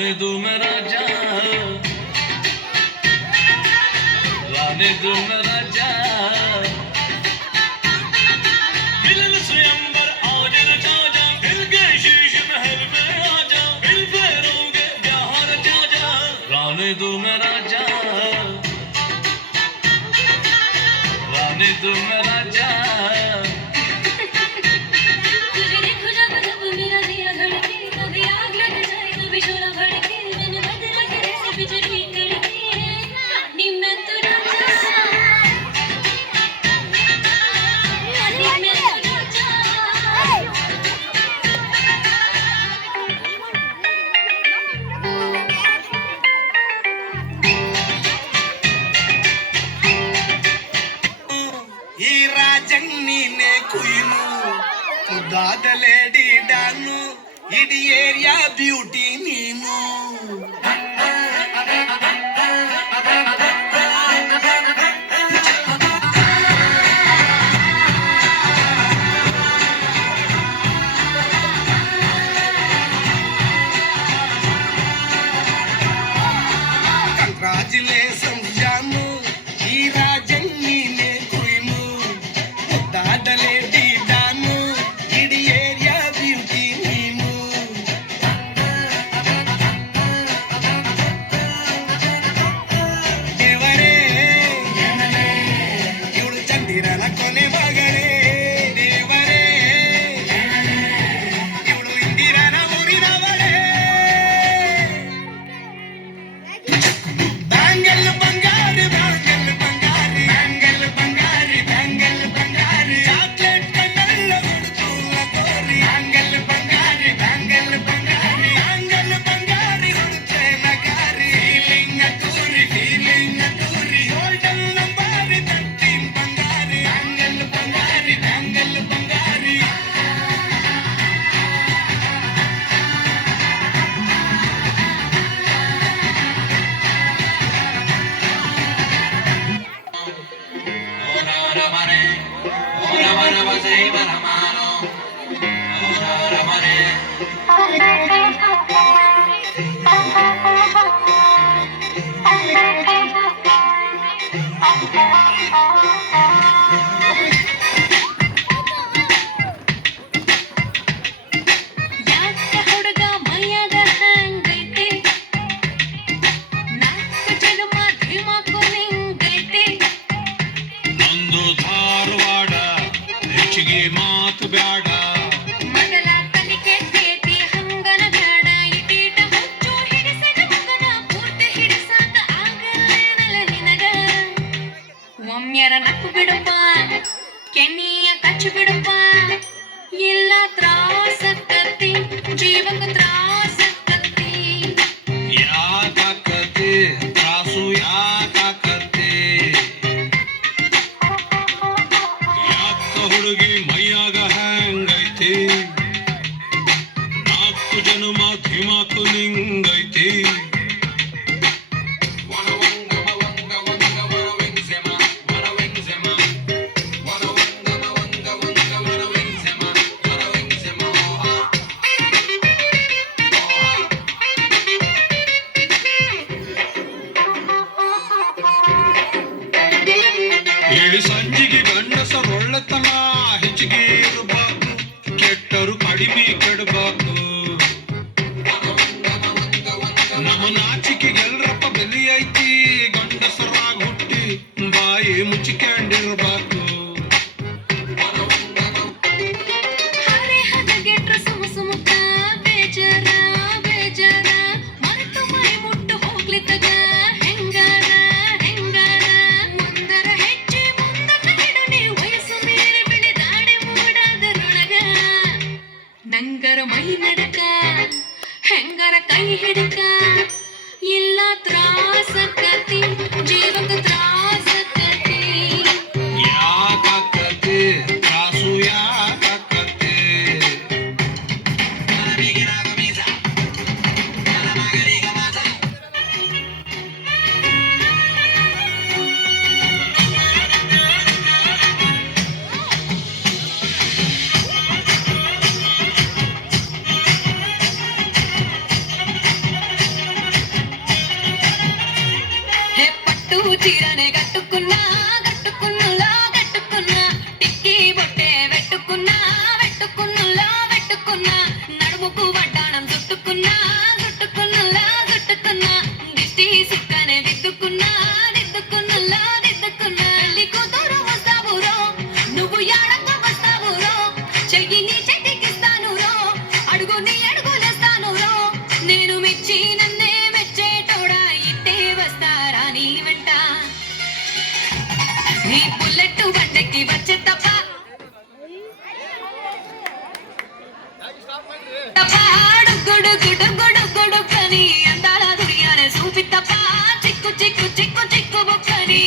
राने दो मैं राजा, राने दो मैं राजा, मिलन स्वयंवर आज राजा, मिल गए शीश महल में आजा, मिल फेरोगे जहां राजा, राने दो मैं राजा, राने दो मैं राजा। The lady Danu, idi area beauty Nino. Congratulations, Janu, Hira Janni ne kuinu, the lady Danu. ಸಂಜಿಗೆ ಗಂಡಸರೊಳ್ಳೆತನ ಹೆಚ್ಚಿಗೆ ಇರಬೇಕು, ಕೆಟ್ಟರು ಕಡಿಮೆ ಕೆಡಬೇಕು. ನಮ್ಮ ನಾಚಿಕೆಗೆಲ್ರಪ್ಪ ಬೆಲಿ ಐತಿ, ಗಂಡಸರಾಗ ಹುಟ್ಟಿ ಬಾಯಿ ಮುಚ್ಚಿಕೊಂಡಿರ್ಬೇಕು. ಮೈ ನಡಕ ಹೆಂಗರ ಕೈ ಹಿಡಕ ಇಲ್ಲ ತ್ರಾಸಕತಿ ಜೀವಕ ತ್ರಾಸಕತಿ ಯಾಕಕತಿ ತ್ರಾಸು ಯಾಕಕತಿ ఎక్కి వచ్చే తప్ప గుడుగుడుగుడుగుడుగుడుకని అందాల దునియానే చూపి తప్ప చిక్కు చిక్కు చిక్కు చిక్కు బుక్కని